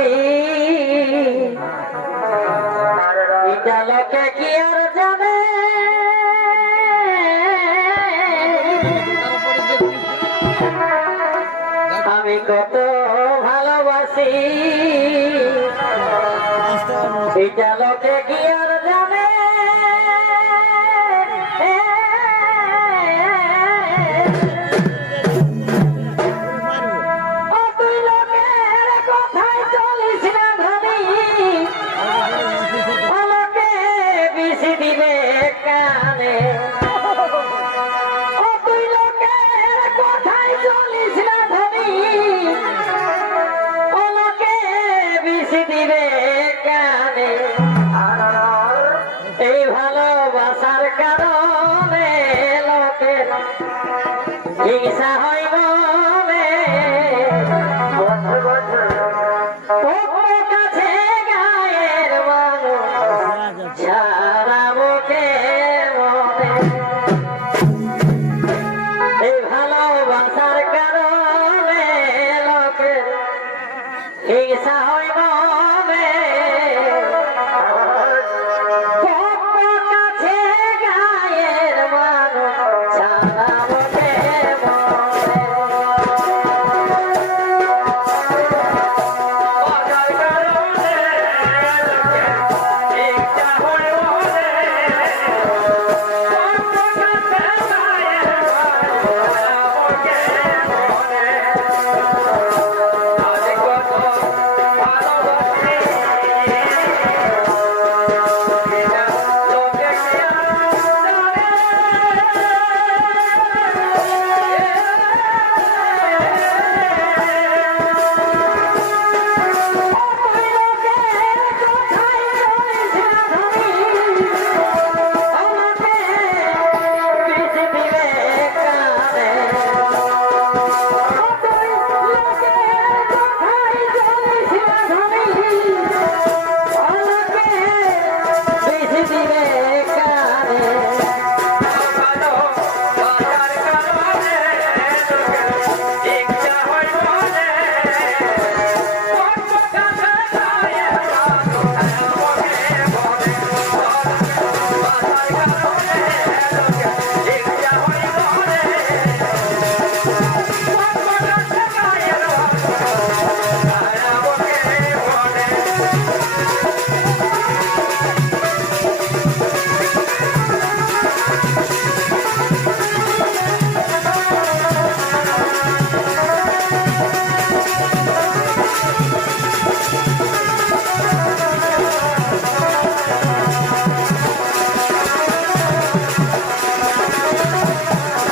ভালোবাসি এটা লোকে কি আর জানে আমি কত ভালোবাসি এটা লোকে কি আর জানে এই ভালোবাসার কারণে লোকের হিংসা হয় মনে কাছে গায়ের মানুষ সারা মুখে মনে এই ভালোবাসার কারণে লোকের হিংসা হয়